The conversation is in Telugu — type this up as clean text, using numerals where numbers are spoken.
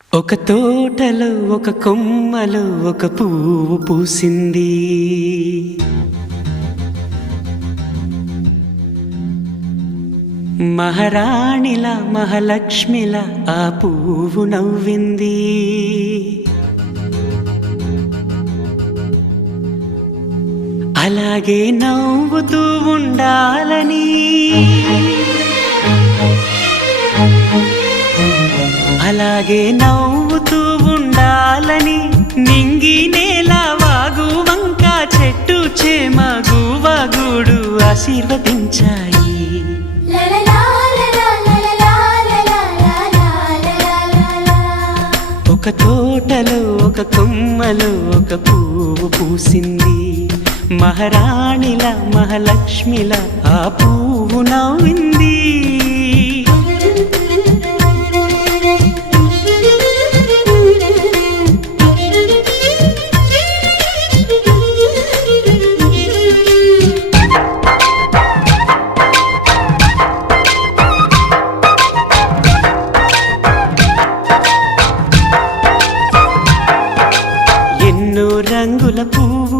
ఒక తోటలో ఒక కొమ్మలో ఒక పువ్వు పూసింది. మహారాణిలా మహాలక్ష్మిలా ఆ పువ్వు నవ్వింది. అలాగే నవ్వుతూ ఉండాలని, అలాగే నవ్వుతూ ఉండాలని నింగి నేల వాగు వంక చెట్టు చేమ గువగూడు ఆశీర్వదించాయి. ఒక తోటలో ఒక కొమ్మలో ఒక పువ్వు పూసింది. మహారాణిలా మహాలక్ష్మిలా ఆ పువ్వు నవ్వింది. ఎన్నో రంగుల పువ్వు